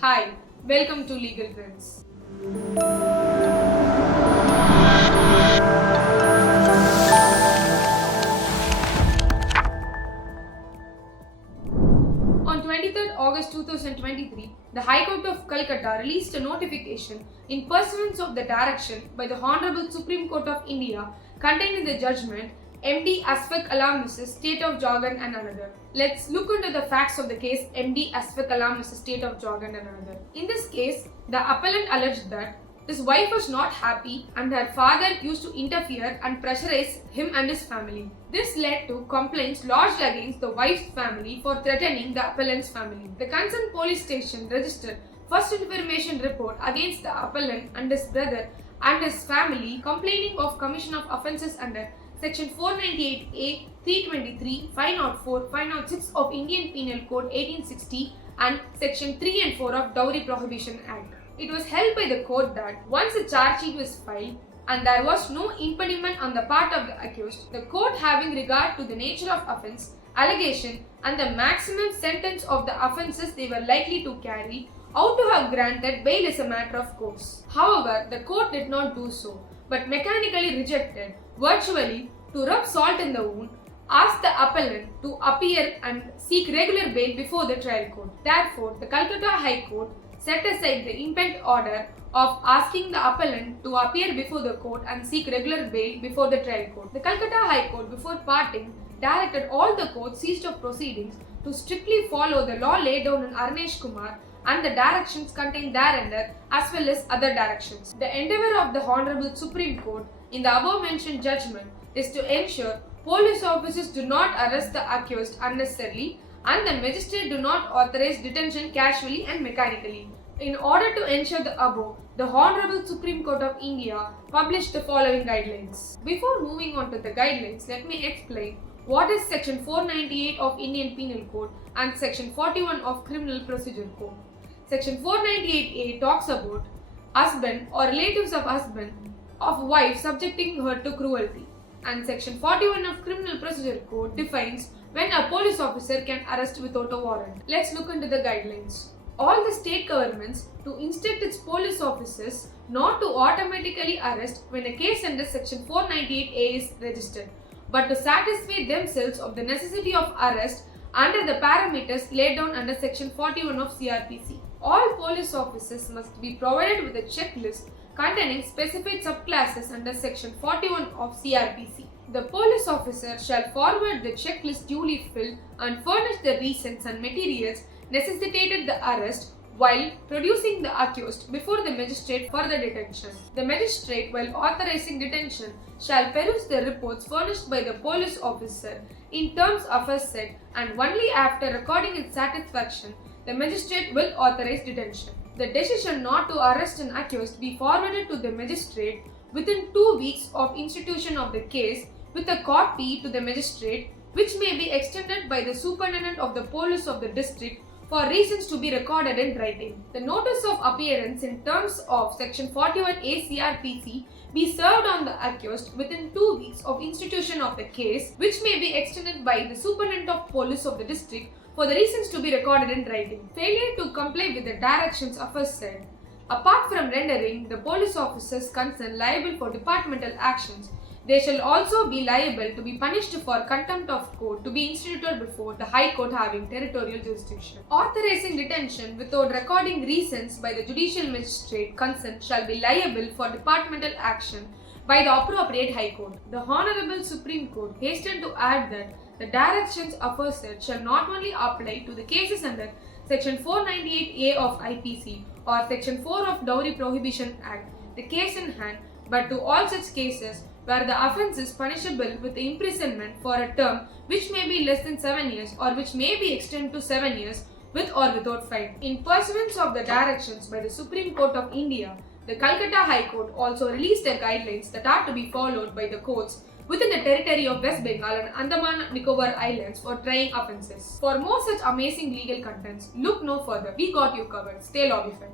Hi, welcome to Legal Trends. On 23rd August 2023, the High Court of Calcutta released a notification in pursuance of the direction by the Honorable Supreme Court of India contained in the judgment MD Asfaq Alam vs. State of Jharkhand and another. Let's look into the facts of the case MD Asfaq Alam vs. State of Jharkhand and another. In this case, the appellant alleged that his wife was not happy and her father used to interfere and pressurize him and his family. This led to complaints lodged against the wife's family for threatening the appellant's family. The concerned police station registered first information report against the appellant and his brother and his family complaining of commission of offences under Section 498A, 323, 504, 506 of Indian Penal Code 1860 and Section 3 and 4 of Dowry Prohibition Act. It was held by the court that once a charge sheet was filed and there was no impediment on the part of the accused, the court having regard to the nature of offence, allegation and the maximum sentence of the offences they were likely to carry, ought to have granted bail as a matter of course. However, the court did not do so, but mechanically rejected, virtually to rub salt in the wound, asked the appellant to appear and seek regular bail before the trial court. Therefore, the Calcutta High Court set aside the impent order of asking the appellant to appear before the court and seek regular bail before the trial court. The Calcutta High Court, before parting, directed all the courts seized of proceedings to strictly follow the law laid down in Arnesh Kumar and the directions contained thereunder as well as other directions. The endeavour of the Honorable Supreme Court in the above mentioned judgment is to ensure police officers do not arrest the accused unnecessarily and the magistrate do not authorize detention casually and mechanically. In order to ensure the above, the Honorable Supreme Court of India published the following guidelines. Before moving on to the guidelines, let me explain what is Section 498 of Indian Penal Code and Section 41 of Criminal Procedure Code. Section 498A talks about husband or relatives of husband of wife subjecting her to cruelty, and Section 41 of Criminal Procedure Code defines when a police officer can arrest without a warrant. Let's look into the guidelines. All the state governments to instruct its police officers not to automatically arrest when a case under Section 498A is registered, but to satisfy themselves of the necessity of arrest under the parameters laid down under Section 41 of CRPC. All police officers must be provided with a checklist containing specified subclasses under Section 41 of CRPC. The police officer shall forward the checklist duly filled and furnish the reasons and materials necessitated the arrest while producing the accused before the magistrate for the detention. The magistrate, while authorizing detention, shall peruse the reports furnished by the police officer in terms aforesaid, and only after recording its satisfaction, the magistrate will authorize detention. The decision not to arrest an accused be forwarded to the magistrate within 2 weeks of institution of the case with a copy to the magistrate, which may be extended by the superintendent of the police of the district for reasons to be recorded in writing. The notice of appearance in terms of Section 41A CRPC be served on the accused within 2 weeks of institution of the case, which may be extended by the superintendent of police of the district for the reasons to be recorded in writing. Failure to comply with the directions aforesaid, apart from rendering the police officers concerned liable for departmental actions, they shall also be liable to be punished for contempt of court to be instituted before the High Court having territorial jurisdiction. Authorizing detention without recording reasons by the judicial magistrate concerned shall be liable for departmental action by the appropriate High Court. The Honorable Supreme Court hastened to add that the directions aforesaid shall not only apply to the cases under Section 498A of IPC or Section 4 of Dowry Prohibition Act, the case in hand, but to all such cases where the offence is punishable with imprisonment for a term which may be less than 7 years or which may be extended to 7 years with or without fine. In pursuance of the directions by the Supreme Court of India, the Calcutta High Court also released the guidelines that are to be followed by the courts within the territory of West Bengal and Andaman Nicobar Islands for trying offences. For more such amazing legal contents, look no further. We got you covered. Stay lobbyfied.